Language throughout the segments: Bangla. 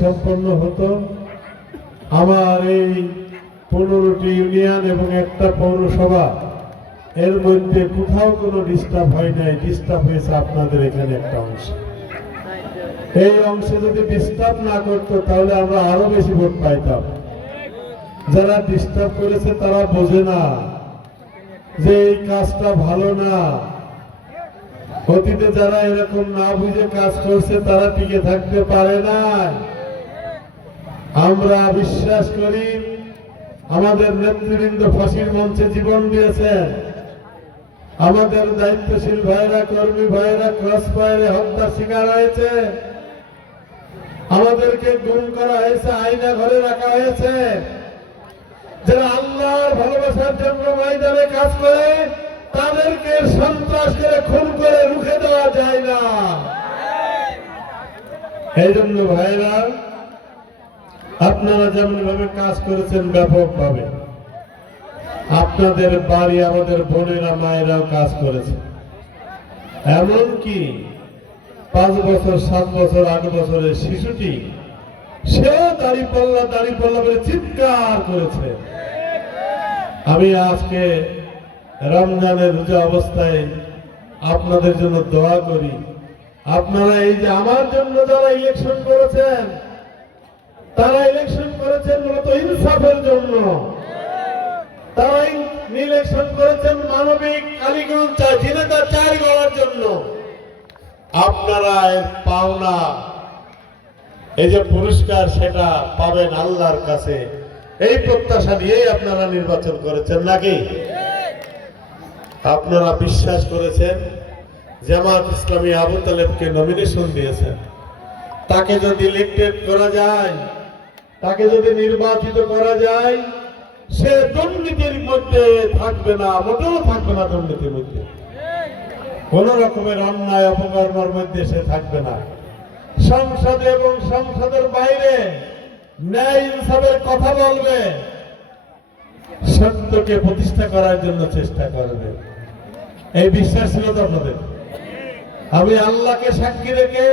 সম্পন্ন হতো। আমার এই 15টি ইউনিয়ন এবং একটা পৌরসভা, এর মধ্যে কোথাও কোনো ডিস্টার্ব হয় নাই। ডিস্টার্ব হয়েছে আপনাদের এখানে একটা অংশ। এই অংশে যদি ডিস্টার্ব না করতো তাহলে আমরা আরো বেশি ভোট পাইতাম। যারা ডিস্টার্ব করেছে তারা বোঝে না যে এই কাজটা ভালো না। অতীতে যারা এরকম না বুঝে কাজ করছে তারা টিকে থাকতে পারে না। আমরা বিশ্বাস করি আমাদের নেতৃবৃন্দ ফাঁসির মঞ্চে জীবন দিয়েছেন। আমাদের দায়িত্বশীল ভাইরা, কর্মী ভাইরা ক্রস ফায়ারে হত্যার শিকার হয়েছে। আমাদেরকে গুম করা হয়েছে, আয়না ঘরে রাখা হয়েছে। যারা আল্লাহর ভালোবাসার জন্য ময়দানে কাজ করে তাদেরকে সন্ত্রাস করে খুন করে রুখে দেওয়া যায় না। এই জন্য ভাইরা, আপনারা যেমন ভাবে কাজ করেছেন ব্যাপকভাবে, আপনাদের বাড়ি আমাদের বোনেরা মায়েরাও কাজ করেছে। এমনকি 5 বছর 7 বছর 8 বছরের শিশুটি সেও দাড়িপাল্লা বলে চিৎকার করেছে। আমি আজকে রমজানের রোজা অবস্থায় আপনাদের জন্য দোয়া করি। আপনারা এই যে আমার জন্য যারা ইলেকশন করেছেন, তারা ইলেকশন করেছেন মূলত ইনসাফের জন্য। তারা ইলেকশন করেছেন মানবিক কালীগঞ্জ ঝিনাইদহ 4 গড়ার জন্য। আপনারা এর পাওনা, এই যে পুরস্কার, সেটা পাবেন আল্লাহর কাছে। এই প্রত্যাশা নিয়েই আপনারা নির্বাচন করেছেন নাকি? আপনারা বিশ্বাস করেছেন জামাত ইসলামী আবু তালেবকে নমিনেশন দিয়েছেন। তাকে যদি ইলেক্টেড করা যায়, তাকে যদি নির্বাচিত করা যায়, সে দুর্নীতির মধ্যে থাকবে না, মোটেও থাকবে না দুর্নীতির মধ্যে। কোন রকমের অন্যায় অপকর্মের মধ্যে সে থাকবে না। সংসদে এবং সংসদের বাইরে ন্যায় ইনসাফের কথা বলবে, সত্যকে প্রতিষ্ঠা করার জন্য চেষ্টা করবে। এই বিশ্বাস ছিল তো আপনাদের? আমি আল্লাহকে সাক্ষী রেখে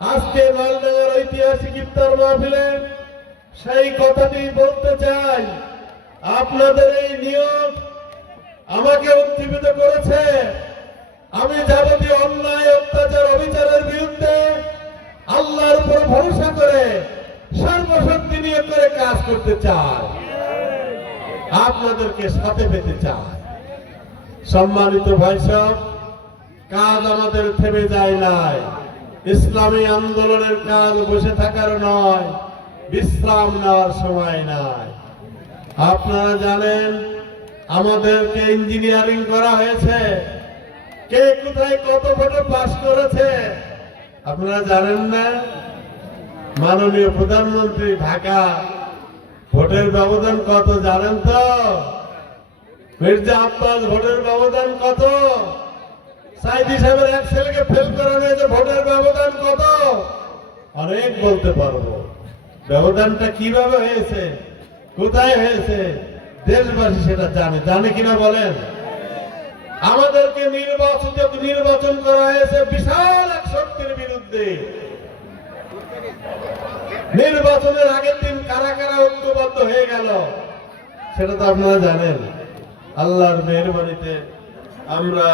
আজকে মালডাঙ্গার ঐতিহাসিক ইফতার মাহফিলে সেই কথাটি বলতে চাই। আপনাদের এই নিয়ম আমাকে উজ্জীবিত করেছে। আমি যাবতীয় অন্যায়, অত্যাচার, অবিচারের বিরুদ্ধে আল্লাহর উপর ভরসা করে সর্বশক্তি নিয়ে করে কাজ করতে চাই, আপনাদেরকে সাথে পেতে চাই। সম্মানিত ভাই সব, কাজ আমাদের থেমে যায় নাই। ইসলামী আন্দোলনের কাজ বসে থাকার নয়, বিশ্রাম নেওয়ার সময় নাই। আপনারা জানেন আমাদেরকে ইঞ্জিনিয়ারিং করা হয়েছে। কে কোথায় কত ভোটে পাস করেছে আপনারা জানেন না? মাননীয় প্রধানমন্ত্রী ঢাকা ভোটের ব্যবধান কত জানেন তো? মির্জা আব্বাস ভোটের ব্যবধান কত? সাইদি সাহেবের এক ছেলেকে ফেল করা হয়েছে, ভোটের ব্যবধান কত? অনেক বলতে পারবো। ব্যবধানটা কিভাবে হয়েছে, কোথায় হয়েছে, দেশবাসী সেটা জানে কিনা বলেন? আমাদেরকে নির্বাচন করা হয়েছে বিশাল এক শক্তির বিরুদ্ধে। নির্বাচনের আগের দিন কারা কারা ঐক্যবদ্ধ হয়ে গেল সেটা তো আপনারা জানেন। আল্লাহর মেহেরবানিতে আমরা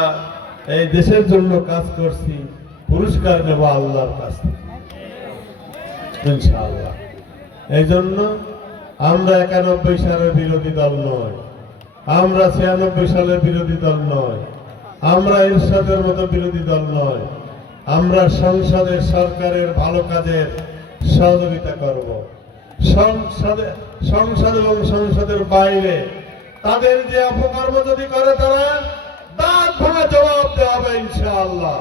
এই দেশের জন্য কাজ করছি, পুরস্কার নেব আল্লাহর কাছ থেকে ইনশাআল্লাহ। এই জন্য আমরা 91 সালের বিরোধী দল নয়, আমরা 96 সালের বিরোধী দল নয়, আমরা এরশাদের মতো বিরোধী দল নয়। আমরা সংসদে সরকারের ভালো কাজের সহযোগিতা করব। সংসদ এবং সংসদের বাইরে তাদের যে অপকর্ম যদি করে তারা দাঁত ভাঙা জবাব দেওয়া হবে ইনশাআল্লাহ।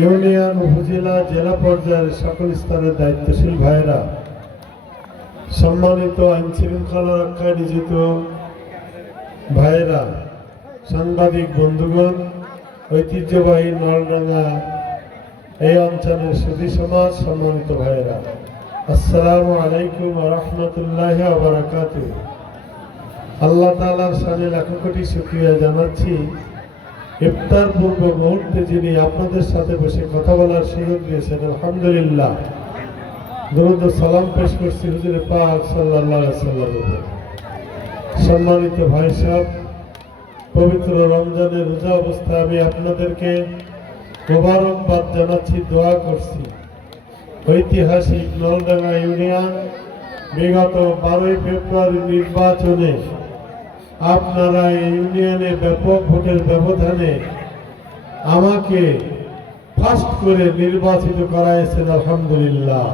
ইউনিয়ন, উপজেলা, জেলা পর্যায়ের সকল স্তরের দায়িত্বশীল ভাইরা, সম্মানিত আইন শৃঙ্খলা রক্ষায় নিয়োজিত ভাইরা, সাংবাদিক বন্ধুগণ, ঐতিহ্যবাহী নলডাঙ্গা এই অঞ্চলের সুধী সমাজ, সম্মানিত ভাইরা, আসসালামু আলাইকুম ওয়া রাহমাতুল্লাহি ওয়া বারাকাতুহু। আল্লাহ তাআলার শানে লাখ কোটি শুকরিয়া জানাচ্ছি। ইফতার পূর্ব মুহূর্তে যিনি আপনাদের সাথে বসে কথা বলার সুযোগ দিয়েছেন, আলহামদুলিল্লাহ। দরুদ ও সালাম পেশ করছি হুজুর পাক সাল্লাল্লাহু আলাইহি ওয়াসাল্লাম। সম্মানিত ভাই সাহেব, পবিত্র রমজানের রোজা অবস্থায় আমি আপনাদেরকে মোবারকবাদ জানাচ্ছি, দোয়া করছি। ঐতিহাসিক নলডাঙ্গা ইউনিয়ন বিগত 12ই ফেব্রুয়ারি নির্বাচনে আপনারা এই ইউনিয়নে ব্যাপক ভোটের ব্যবধানে আমাকে ফার্স্ট করে নির্বাচিত করাইছেন, আলহামদুলিল্লাহ।